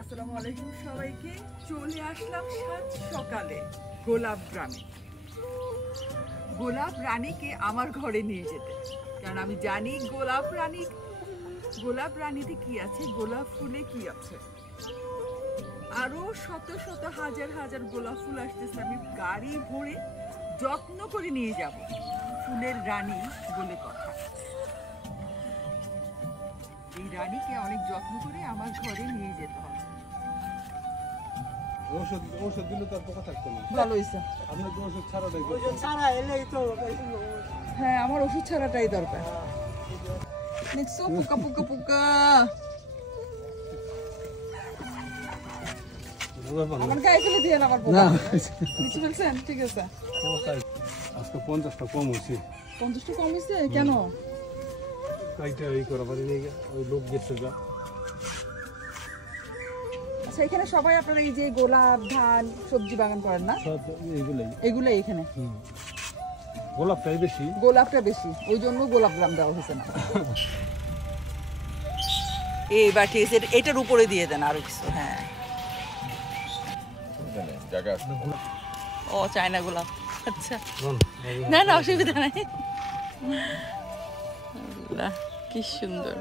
আসসালামু আলাইকুম সবাইকে। চলে আসলাম সাত সকালে গোলাপ গ্রামে। গোলাপ রানীকে আমার ঘরে নিয়ে যেতে, কারণ আমি জানি গোলাপ রানীতে কি আছে, গোলাপ ফুলে কি আছে। আরো শত শত হাজার হাজার গোলাপ ফুল আসতেছে, আমি গাড়ি ভরে যত্ন করে নিয়ে যাব। ফুলের রানী বলে কথা, এই রানীকে অনেক যত্ন করে আমার ঘরে নিয়ে যেতে হবে। ঔষধ দিলে তার পোকা থাকতো না। ভালো হয়েছে। আপনার তো ওষুধ ছাড়াটাই হ্যাঁ, আমার ওষুধ ছাড়াটাই দরকার। দেখছো পোকা পোকা পোকা। আমার গায়ে ফেলে দিয়ে আমার পোকা। কিছু বলছেন? ঠিক আছে। আজকে 50টা কম হয়েছে। 50টা কম হয়েছে কেন? কাইটা এই করা পারি নাই, ওই লোক গেছে যা। আচ্ছা, এখানে সবাই আপনারা এই যে গোলাপ, ধান, সবজি বাগান করেন না? সব এগুলাই এখানে। গোলাপটা বেশি, ওই জন্য গোলাপ গ্রাম দেওয়া হয়েছে না। এই বাটি এটার উপরে দিয়ে দেন আরো কিছু। হ্যাঁ, ও চায়না গোলাপ। আচ্ছা, না অসুবিধা নাই। কি সুন্দর।